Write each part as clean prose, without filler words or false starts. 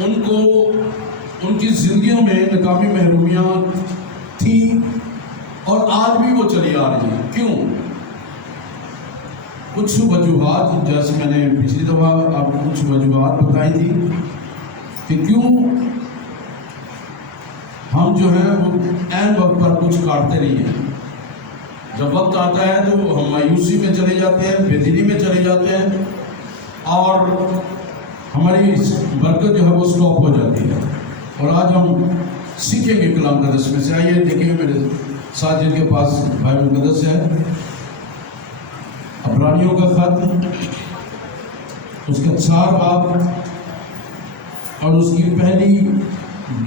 ان کو ان کی زندگیوں میں ناکامی محرومیاں تھیں اور آج بھی وہ چلی آ رہی ہیں۔ کیوں؟ کچھ وجوہات، جیسے میں نے پچھلی دفعہ آپ کو کچھ وجوہات بتائی تھی کہ کیوں ہم جو ہے وہ عین وقت پر کچھ کاٹتے نہیں ہیں۔ جب وقت آتا ہے تو ہم مایوسی میں چلے جاتے ہیں، بے دلی میں چلے جاتے ہیں اور ہماری برکت جو ہے وہ سٹاپ ہو جاتی ہے۔ اور آج ہم سیکھیں گے کلام مقدس میں سے۔ آئیے دیکھیں میرے ساتھ جن کے پاس بائبل مقدس ہے، عبرانیوں کا خط، اس کا 4 باب اور اس کی پہلی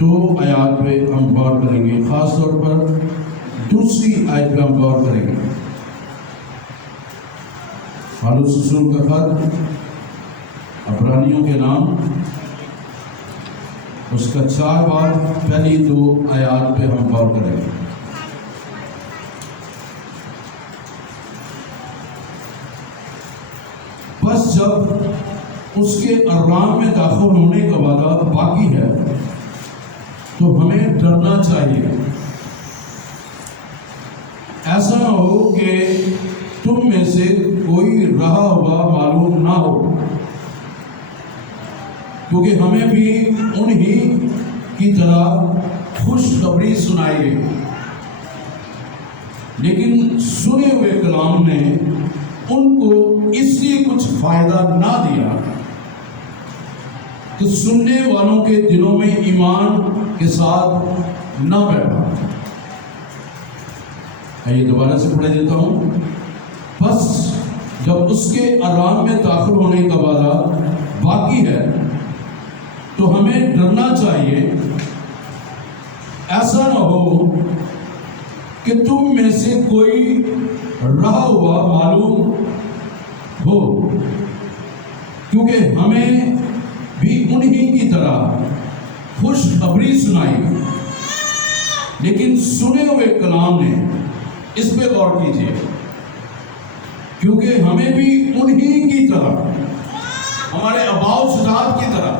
2 آیات پہ ہم غور کریں گے، خاص طور پر دوسری آیت پہ ہم غور کریں گے۔ پالوس رسول کا خط عبرانیوں کے نام، اس کا 4 باب پہلی 2 آیات پہ ہم غور کریں گے۔ بس جب اس کے ارام میں داخل ہونے کا وعدہ باقی ہے تو ہمیں ڈرنا چاہیے، ایسا نہ ہو کہ تم میں سے کوئی رہا ہوا معلوم نہ ہو، کیونکہ ہمیں بھی انہی کی طرح خوشخبری سنائی گئی، لیکن سنے ہوئے کلام نے ان کو اس لیے کچھ فائدہ نہ دیا کہ سننے والوں کے دلوں میں ایمان کے ساتھ نہ بیٹھا۔ آئیے دوبارہ سے پڑھ دیتا ہوں۔ بس جب اس کے آرام میں داخل ہونے کا وعدہ باقی ہے تو ہمیں ڈرنا چاہیے، ایسا نہ ہو کہ تم میں سے کوئی رہا ہوا معلوم ہو، کیونکہ ہمیں بھی انہی کی طرح خوشخبری سنائی، لیکن سنے ہوئے کلام نے، اس پہ غور کیجیے، کیونکہ ہمیں بھی انہی کی طرح، ہمارے آباء و اجداد کی طرح،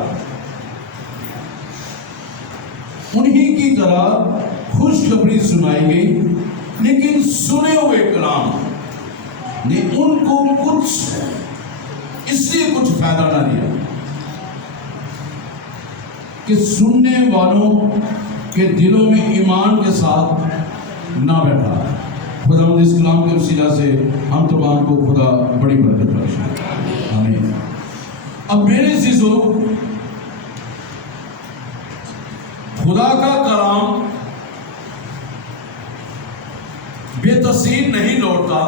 انہی کی طرح خوشخبری سنائی گئی، لیکن سنے ہوئے کلام نے ان کو اس لیے کچھ فائدہ نہ دیا کہ سننے والوں کے دلوں میں ایمان کے ساتھ نہ بیٹھا۔ خدا مند اس کلام کے وسیلہ سے ہم تمام کو خدا بڑی برکت بخشے، آمین۔ اب میرے عزیزو، خدا کا کلام بے تاثیر نہیں لوٹتا،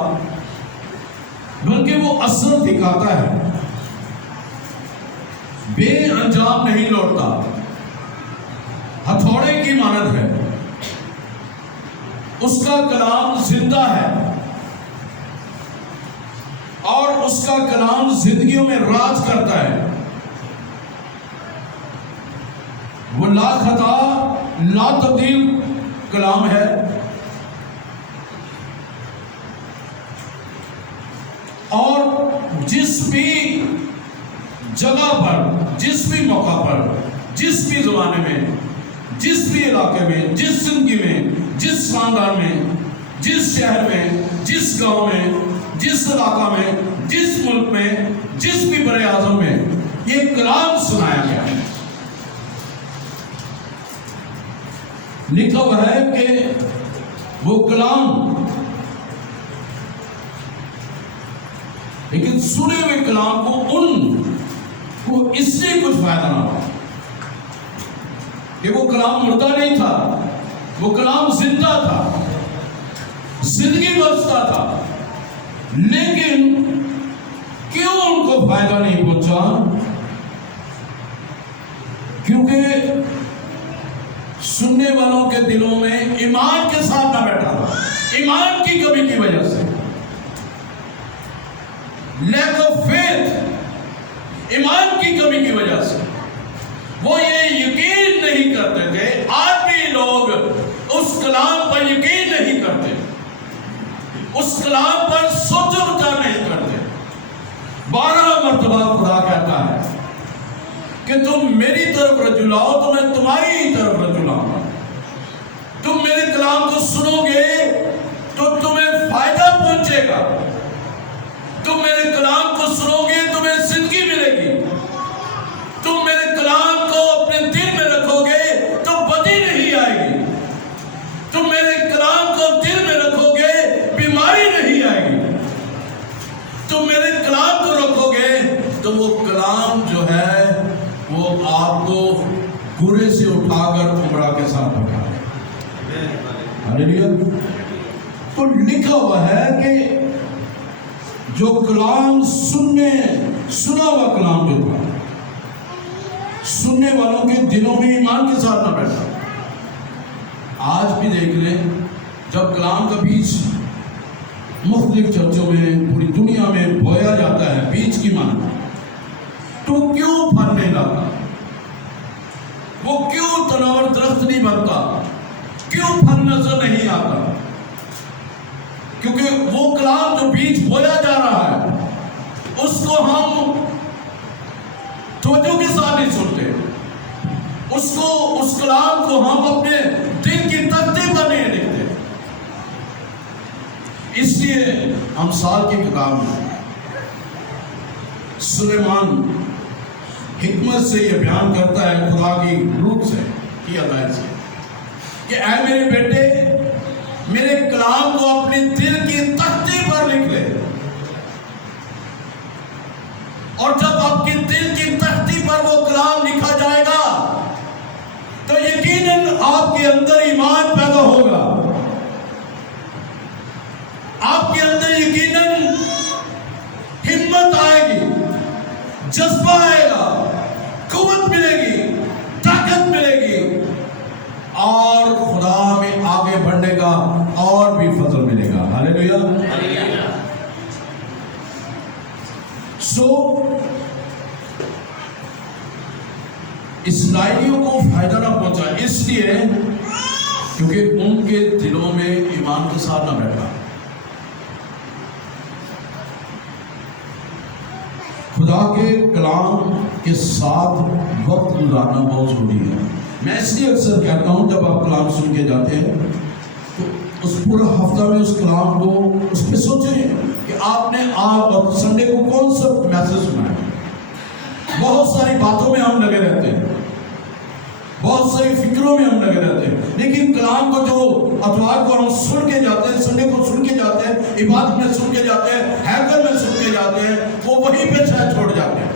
بلکہ وہ اثر دکھاتا ہے، بے انجام نہیں لوٹتا، ہتھوڑے کی مانند ہے، اس کا کلام زندہ ہے اور اس کا کلام زندگیوں میں راج کرتا ہے۔ وہ لا خطا لا تبدیل کلام ہے، اور جس بھی جگہ پر، جس بھی موقع پر، جس بھی زمانے میں، جس بھی علاقے میں، جس زندگی میں، جس خاندان میں، جس شہر میں، جس گاؤں میں، جس علاقہ میں، جس ملک میں، جس بھی بر اعظم میں یہ کلام سنایا گیا ہے۔ لکھا ہوا ہے کہ وہ کلام، لیکن سنے ہوئے کلام کو ان کو اس سے کچھ فائدہ نہ ہوا کہ وہ کلام مردہ نہیں تھا، وہ کلام زندہ تھا، زندگی بخشتا تھا، لیکن کیوں ان کو فائدہ نہیں پہنچا؟ کیونکہ سننے والوں کے دلوں میں ایمان کے ساتھ نہ بیٹھا تھا، ایمان کی کمی کی وجہ سے، لیک آف فیتھ، ایمان کی کمی کی وجہ سے وہ یہ یقین نہیں کرتے تھے۔ آج بھی لوگ اس کلام پر یقین نہیں کرتے، اس کلام پر سوچ و بچار نہیں کرتے۔ 12 مرتبہ خدا کہتا ہے کہ کہ تم میری طرف رجوع لاؤ تو میں تمہاری ہی طرف رجوع لاؤں گا. تم میرے کلام کو سنو گے تو تمہیں فائدہ پہنچے گا. تم میرے کلام کو سنو گے تمہیں زندگی ملے گی. تم میرے کلام کو اپنے دل میں رکھو گے تو بدی نہیں آئے گی. تم میرے کلام کو دل میں رکھو گے بیماری نہیں آئے گی. تم میرے کلام کو رکھو گے تو وہ کلام جو ہے وہ آپ کو برے سے اٹھا کر عمرہ کے ساتھ رکھا ہے. ہاللیلویا. تو لکھا ہوا ہے کہ جو کلام سنا ہوا کلام جو تھا سننے والوں کے دلوں میں ایمان کے ساتھ نہ بیٹھا. آج بھی دیکھ لیں جب کلام کا بیج مختلف چرچوں میں پوری دنیا میں بویا جاتا ہے بیج کی مانا تو کیوں پھل نہیں لاتا؟ وہ کیوں تناور درخت نہیں بنتا؟ کیوں پھل نظر نہیں آتا؟ کیونکہ وہ کلام جو بیج بویا جا رہا ہے اس کو ہم توجہ کے ساتھ نہیں سنتے. اس کلام کو ہم اپنے دل کی تختے پر نہیں لکھتے. اس لیے امثال کی کتاب میں سلیمان حکمت سے یہ بیان کرتا ہے خدا کی روح سے کی ہدایت سے کہ اے میرے بیٹے میرے کلام کو اپنے دل کی تختے پر لکھ لے. اور جب آپ کے دل کی تختی پر وہ کلام لکھا جائے گا تو یقیناً آپ کے اندر ایمان پیدا ہوگا. آپ کے اندر یقیناً ہمت آئے گی, جذبہ آئے گا, قوت ملے گی, طاقت ملے گی اور خدا میں آگے بڑھنے کا اور بھی فضل ملے گا. ہاللیلویا. اسرائیلیوں کو فائدہ نہ پہنچا اس لیے کیونکہ ان کے دلوں میں ایمان کے ساتھ نہ بیٹھا. خدا کے کلام کے ساتھ وقت گزارنا بہت ضروری ہے. میں اس لیے اکثر کہتا ہوں جب آپ کلام سن کے جاتے ہیں تو اس پورا ہفتہ میں اس کلام کو اس پہ سوچیں کہ آپ نے اور سنڈے کو کون سا میسج سنا ہے. بہت ساری باتوں میں ہم لگے رہتے ہیں, بہت ساری فکروں میں ہم لگے رہتے ہیں, لیکن کلام کو جو اتوار کو ہم سن کے جاتے ہیں, سنڈے کو سن کے جاتے ہیں, عبادت میں سن کے جاتے ہیں, ہیکل میں سن کے جاتے ہیں, وہ وہیں پہ شاید چھوڑ جاتے ہیں.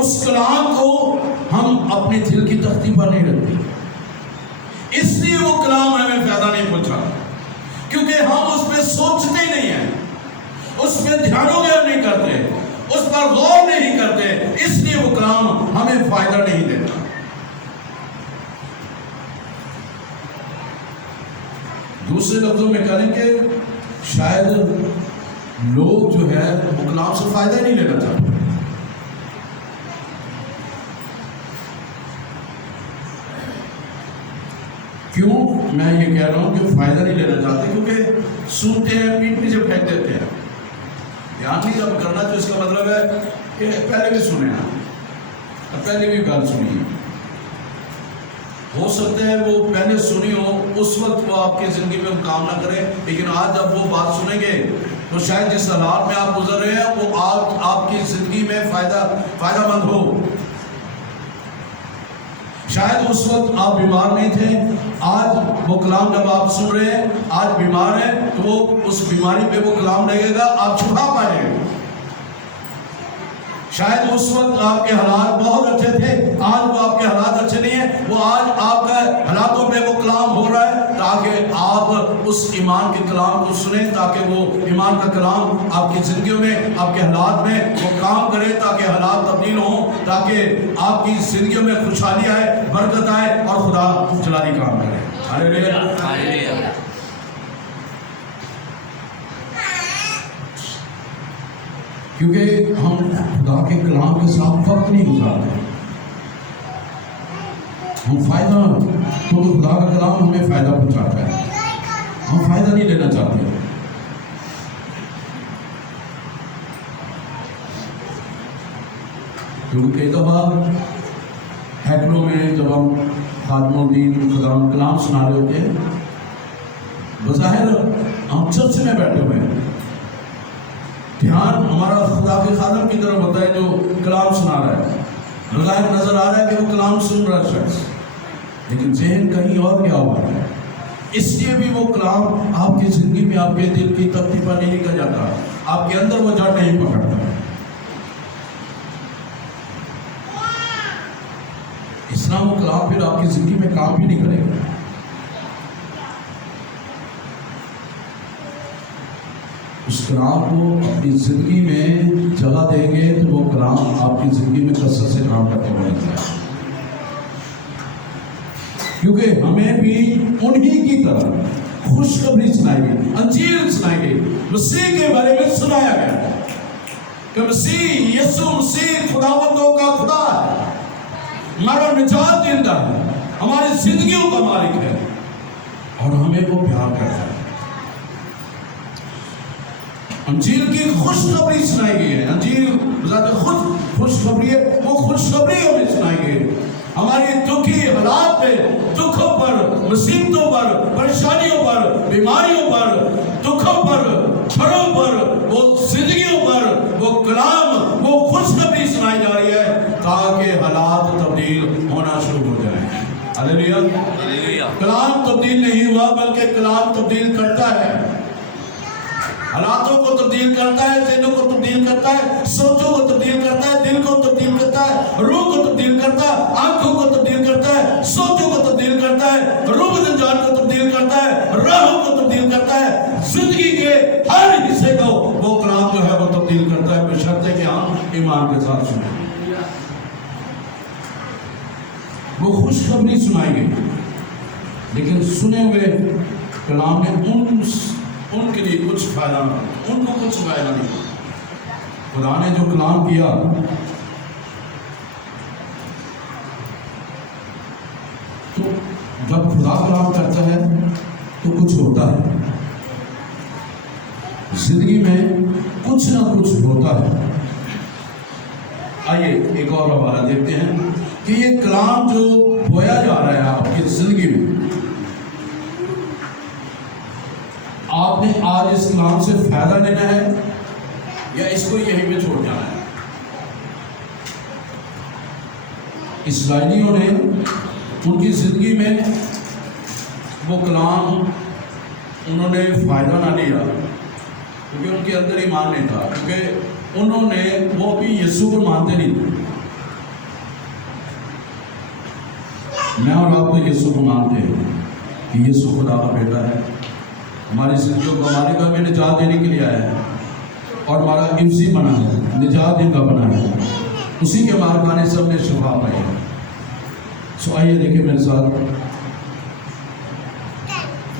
اس کلام کو ہم اپنے دل کی تختی پر نہیں رکھتے. اس لیے وہ کلام ہمیں فائدہ نہیں پہنچا کیونکہ ہم اس پہ سوچتے نہیں ہیں, اس پہ دھیان وغیرہ نہیں کرتے, اس پر غور نہیں کرتے, اس لیے وہ کلام ہمیں فائدہ نہیں دیتا. دوسرے لفظوں میں کہیں کہ شاید لوگ جو ہے وہ کلام سے فائدہ ہی نہیں لینا چاہتے. کیوں میں یہ کہہ رہا ہوں کہ فائدہ نہیں لینا چاہتے؟ کیونکہ سنتے ہیں پیٹ پیچھے پھینک دیتے ہیں. دھیان نہیں جب کرنا تو اس کا مطلب ہے کہ پہلے بھی سنے ہیں, پہلے بھی گل سنی. ہو سکتا ہے وہ پہلے سنی ہو اس وقت وہ آپ کی زندگی میں کام نہ کرے, لیکن آج جب وہ بات سنیں گے تو شاید جس حالات میں آپ گزر رہے ہیں وہ آپ کی زندگی میں فائدہ مند ہو. شاید اس وقت آپ بیمار نہیں تھے, آج وہ کلام جب آپ سن رہے ہیں آج بیمار ہیں تو وہ اس بیماری پہ وہ کلام لگے گا, آپ چھٹا پائیں گے. شاید اس وقت آپ کے حالات بہت اچھے تھے, آج وہ آپ کے حالات اچھے نہیں ہیں, وہ آج آپ کا حالاتوں پہ وہ کلام ہو رہا ہے تاکہ آپ اس ایمان کے کلام کو سنیں, تاکہ وہ ایمان کا کلام آپ کی زندگیوں میں آپ کے حالات میں وہ کام کرے, تاکہ حالات تبدیل ہوں, تاکہ آپ کی زندگیوں میں خوشحالی آئے, برکت آئے اور خدا جلالی کام کرے. ہاللیلویا. کیونکہ ہم خدا کے کلام کے ساتھ وقت نہیں گزارتے. ہم فائدہ کیونکہ خدا کا کلام ہمیں فائدہ پہنچاتا ہے, ہم فائدہ نہیں لینا چاہتے. کیونکہ کئی دفعہ ہیکلوں میں جب ہم خادم الدین خدام کلام سنا رہے ہوتے ہیں، بظاہر ہم چرچ میں بیٹھے ہوئے ہیں، دھیان ہمارا خدا کے خادم کی طرف ہوتا ہے جو کلام سنا رہا ہے، بظاہر نظر آ رہا ہے کہ وہ کلام سن رہا ہے شخص، لیکن ذہن کہیں اور کیا ہوا ہے۔ اس لیے بھی وہ کلام آپ کی زندگی میں آپ کے دل کی تختی پر نہیں لکھا جاتا، آپ کے اندر وہ جڑ نہیں پکڑتا۔ اسلام و کلام پھر آپ کی زندگی میں کام بھی نہیں کرے گا۔ اس کلام کو اپنی زندگی میں جگہ دیں گے تو وہ کلام آپ کی زندگی میں کثرت سے کام کرتے ہوئے گا، کیونکہ ہمیں بھی انہی کی طرح خوشخبری سنائی گئی، انجیل سنائی گئی، مسیح کے بارے میں سنایا گیا کہ مسیح یسوع مسیح خداوندوں کا خدا ہے، ہمارا نجات دہندہ ہے، ہماری زندگیوں کا مالک ہے اور ہمیں وہ پیار کرتا ہے۔ انجیل کی خوشخبری سنائی گئی ہے، انجیل بذات خود خوشخبری ہے، وہ خوشخبری ہمیں سنائی گئی ہے۔ ہماری دکھی حالات میں، دکھوں پر، مصیبتوں پر، پریشانیوں پر، بیماریوں پر، دکھوں پر، چھڑوں پر، وہ زندگیوں پر وہ کلام، وہ خوشخبری سنائی جا رہی ہے تاکہ حالات تبدیل ہونا شروع ہو جائیں۔ ہلیلویہ۔ کلام تبدیل نہیں ہوا بلکہ کلام تبدیل کرتا ہے، حالاتوں کو تبدیل کرتا ہے، ذہنوں کو تبدیل کرتا ہے، سوچوں کو تبدیل کرتا ہے، دل کو تبدیل کرتا ہے، روح کو تبدیل کرتا ہے، آنکھوں کو تبدیل کرتا ہے، سوچوں کو تبدیل کرتا ہے، روح جان کو تبدیل کرتا ہے، راہوں کو تبدیل کرتا ہے، زندگی کے ہر حصے کو وہ کلام جو ہے وہ تبدیل کرتا ہے، بشرطے کہ ہم ایمان کے ساتھ سنیں۔ وہ خوشخبری سنائی گئی، لیکن سنے ہوئے کلام میں ان کے لیے کچھ فائدہ نہیں، ان کو کچھ فائدہ نہیں۔ خدا نے جو کلام کیا تو جب خدا کلام کرتا ہے تو کچھ ہوتا ہے، زندگی میں کچھ نہ کچھ ہوتا ہے۔ آئیے ایک اور حوالہ دیکھتے ہیں کہ یہ کلام جو بویا جا رہا ہے آپ کی زندگی میں، آپ نے آج اس کلام سے فائدہ لینا ہے یا اس کو یہیں پہ چھوڑ جانا ہے؟ اسرائیلیوں نے ان کی زندگی میں وہ کلام انہوں نے فائدہ نہ لیا کیونکہ ان کے اندر ایمان نہیں تھا، کیونکہ انہوں نے وہ بھی یسوع کو مانتے نہیں تھے۔ میں اور آپ تو یسوع کو مانتے ہیں کہ یسوع خدا کا بیٹا ہے، ہماری زندگیوں کو ہمارے گھر میں نجات دینے کے لیے آیا ہے اور ہمارا امسی بنا ہے، نجات دن کا بنا ہے، اسی کے مار کھانے سے ہم نے شفا پائی ہے۔ سو آئیے دیکھیں میرے ساتھ،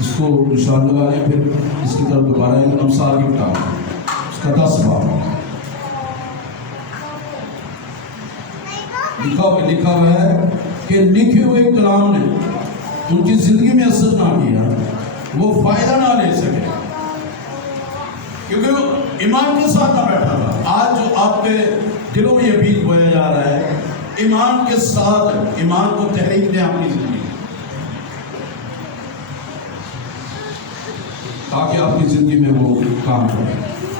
اس کو نشان لگا لیں، پھر اس کی طرف دوبارہ امثال کی کتاب اس کا 10 باب لکھا ہوا ہے کہ لکھے ہوئے کلام نے ان کی زندگی میں اثر نہ کیا، وہ فائدہ نہ لے سکے کیونکہ وہ ایمان کے ساتھ نہ بیٹھا تھا۔ آج جو آپ کے دلوں میں یہ بیج بویا جا رہا ہے، ایمان کے ساتھ، ایمان کو تحریک دیں اپنی زندگی تاکہ آپ کی زندگی میں وہ کام کرے۔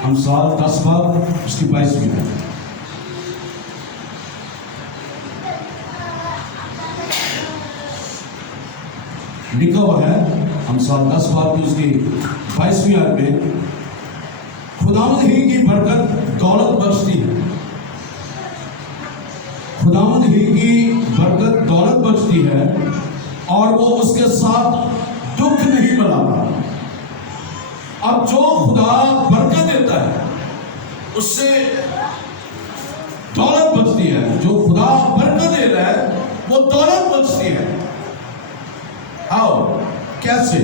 امثال 10 باب اس کی 22ویں ہے۔ لکھا ہوا ہے امثال 10 باب کی اس کی 22ویں آیت میں، خداوند ہی کی برکت دولت بخشتی ہے، خداوند ہی کی برکت دولت بخشتی ہے اور وہ اس کے ساتھ دکھ نہیں ملاتا۔ اب جو خدا برکت دیتا ہے اس سے دولت بخشتی ہے، جو خدا برکت دے رہا ہے وہ دولت بخشتی ہے۔ آؤ کیسے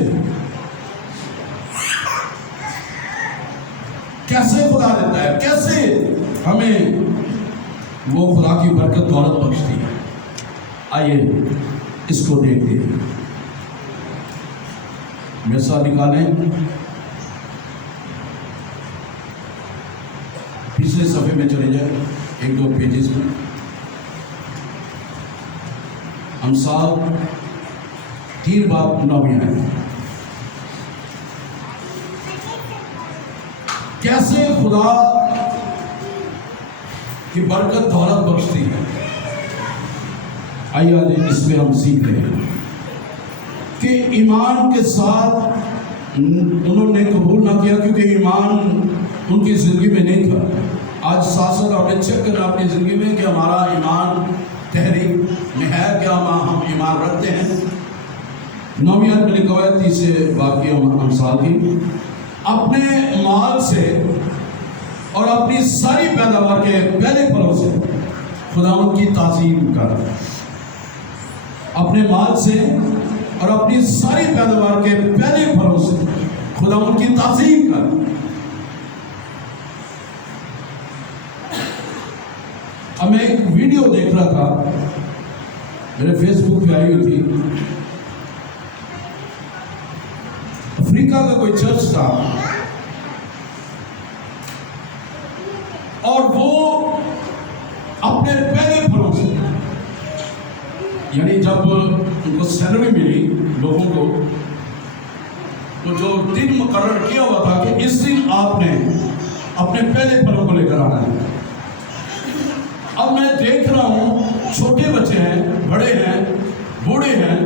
خدا دیتا ہے، کیسے ہمیں وہ خدا کی برکت دولت بخشتی ہے؟ آئیے اس کو دیکھتے ہیں۔ میرے ساتھ نکالیں پچھلے صفحے میں چلے جائیں، 1-2 پیجز میں۔ امثال 3 باب 9 ہے. کیسے خدا کی برکت دولت بخشتی ہے. آئیے آج اس میں ہم سیکھ رہے ہیں کہ ایمان کے ساتھ انہوں نے قبول نہ کیا کیونکہ ایمان ان کی زندگی میں نہیں تھا. آج ساتھ ساتھ ہمیں چیک کرنا اپنی زندگی میں کہ ہمارا ایمان تحریک میں ہے کیا، ہم ایمان رکھتے ہیں. 9ویں آیت میں لکھا ہوا ہے 30 واقعہ امثال کی، اپنے مال سے اور اپنی ساری پیداوار کے پہلے پھلوں سے خداوند کی تعظیم کر. اپنے مال سے اور اپنی ساری پیداوار کے پہلے پھلوں سے خداوند کی تعظیم کر. اب میں ایک ویڈیو دیکھ رہا تھا، میرے فیس بک پہ آئی ہوئی تھی. افریقہ کا کوئی چرچ تھا اور وہ اپنے پہلے پھلوں سے، یعنی جب ان کو سیلری ملی لوگوں کو، تو جو دن مقرر کیا ہوا تھا کہ اس دن آپ نے اپنے پہلے پھلوں کو لے کر آنا ہے. اب میں دیکھ رہا ہوں چھوٹے بچے ہیں، بڑے ہیں، بوڑھے ہیں،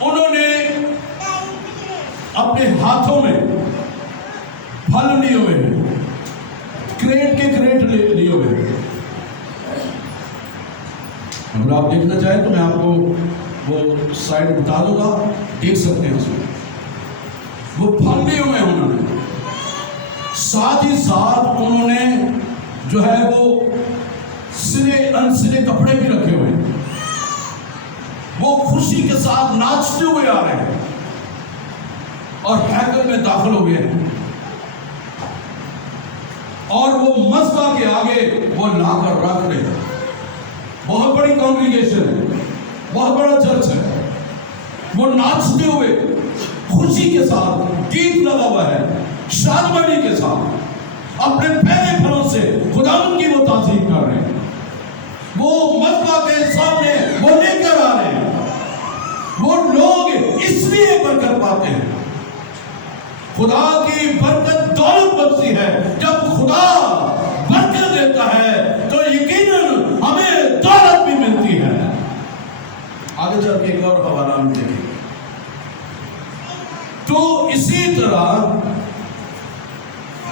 انہوں نے اپنے ہاتھوں میں پھل لیے ہوئے ہیں، کریٹ کے کریٹ لیے ہوئے ہیں. اگر آپ دیکھنا چاہیں تو میں آپ کو وہ سائڈ بتا دوں گا، دیکھ سکتے ہیں. اس میں وہ پھل لیے ہوئے ہیں انہوں نے. ساتھ ہی ساتھ انہوں نے جو ہے وہ انسرے کپڑے بھی رکھے ہوئے ہیں. وہ خوشی کے ساتھ ناچتے ہوئے آ رہے ہیں اور ہیکل میں داخل ہو گئے ہیں، اور وہ مذبح کے آگے وہ لا کر رکھ رہے ہیں. بہت بڑی کانگریگیشن ہے، بہت بڑا چرچ ہے. وہ ناچتے ہوئے خوشی کے ساتھ، گیت لگا ہوا ہے، شادمانی کے ساتھ اپنے پہلے پھلوں سے خداوند کی وہ تعظیم کر رہے ہیں. وہ مذبح کے سامنے وہ لے کر آ رہے ہیں. وہ لوگ اس لیے برکت پاتے ہیں. خدا کی برکت دولت بخشتی ہے. جب خدا برکت دیتا ہے تو یقیناً ہمیں دولت بھی ملتی ہے. آگے چل کے ایک اور حوالہ ہم دیکھیں. تو اسی طرح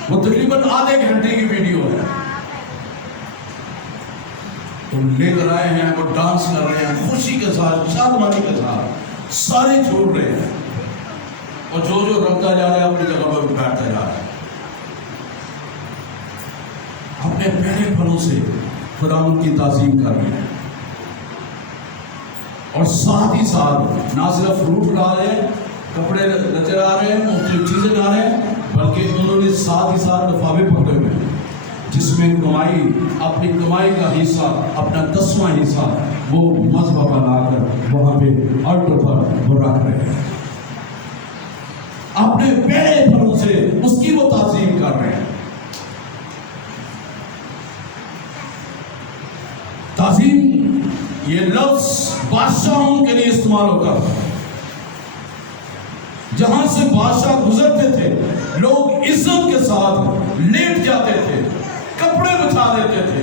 وہ تقریباً آدھے گھنٹے کی ویڈیو ہے. تو لے کر آئے ہیں، وہ ڈانس کر رہے ہیں خوشی کے ساتھ، شادمانی کے ساتھ، سارے چھوڑ رہے ہیں، اور جو رکھتا جا رہا ہے اپنی جگہ پر بیٹھتا جا رہا ہے. اپنے پہلے پھلوں سے خداوند کی تعظیم کر رہے ہیں، اور ساتھ ہی ساتھ نہ صرف فروٹ لا رہے ہیں، کپڑے لتے لا رہے ہیں، مختلف چیزیں لا رہے ہیں، بلکہ انہوں نے ساتھ ہی ساتھ لفافے پکڑے ہوئے ہیں جس میں کمائی، اپنی کمائی کا حصہ، اپنا 10واں حصہ وہ مذبح پر لا کر وہاں پہ الٹر پر وہ رکھ رہے ہیں. اپنے پہلے پھلوں سے اس کی وہ تعظیم کر رہے ہیں. تعظیم یہ لفظ بادشاہوں کے لیے استعمال ہوتا ہے. جہاں سے بادشاہ گزرتے تھے لوگ عزت کے ساتھ لیٹ جاتے تھے، کپڑے بچھا دیتے تھے.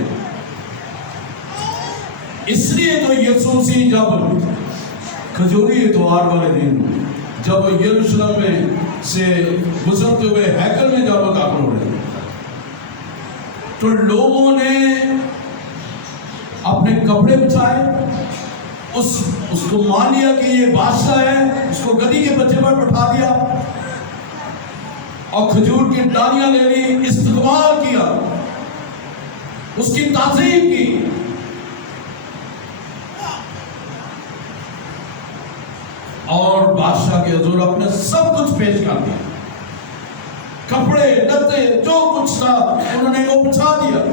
اس لیے تو یسوع مسیح جب کھجوری اتوار والے دن جب یروشلم میں سے گزرتے ہوئے ہیکل میں جب داخل ہو رہے تو لوگوں نے اپنے کپڑے بچھائے، اس کو مان لیا کہ یہ بادشاہ ہے، اس کو گدی کے بچے پر بٹھا دیا اور کھجور کی ڈالیاں لے لی، استقبال کیا، اس کی تعظیم کی. اور بادشاہ کے حضور اپنے سب کچھ پیش کر دیا، کپڑے لتے جو کچھ تھا انہوں نے وہ بچھا دیا.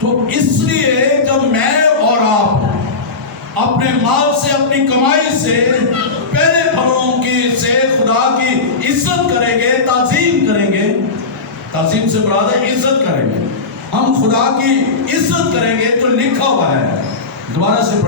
تو اس لیے جب میں اور آپ اپنے مال سے، اپنی کمائی سے، پہلے پھلوں کی سے خدا کی عزت کریں گے، تعظیم کریں گے، تعظیم سے مراد ہے عزت کریں گے، خدا کی عزت کریں گے تو لکھا ہوا ہے. دوبارہ سے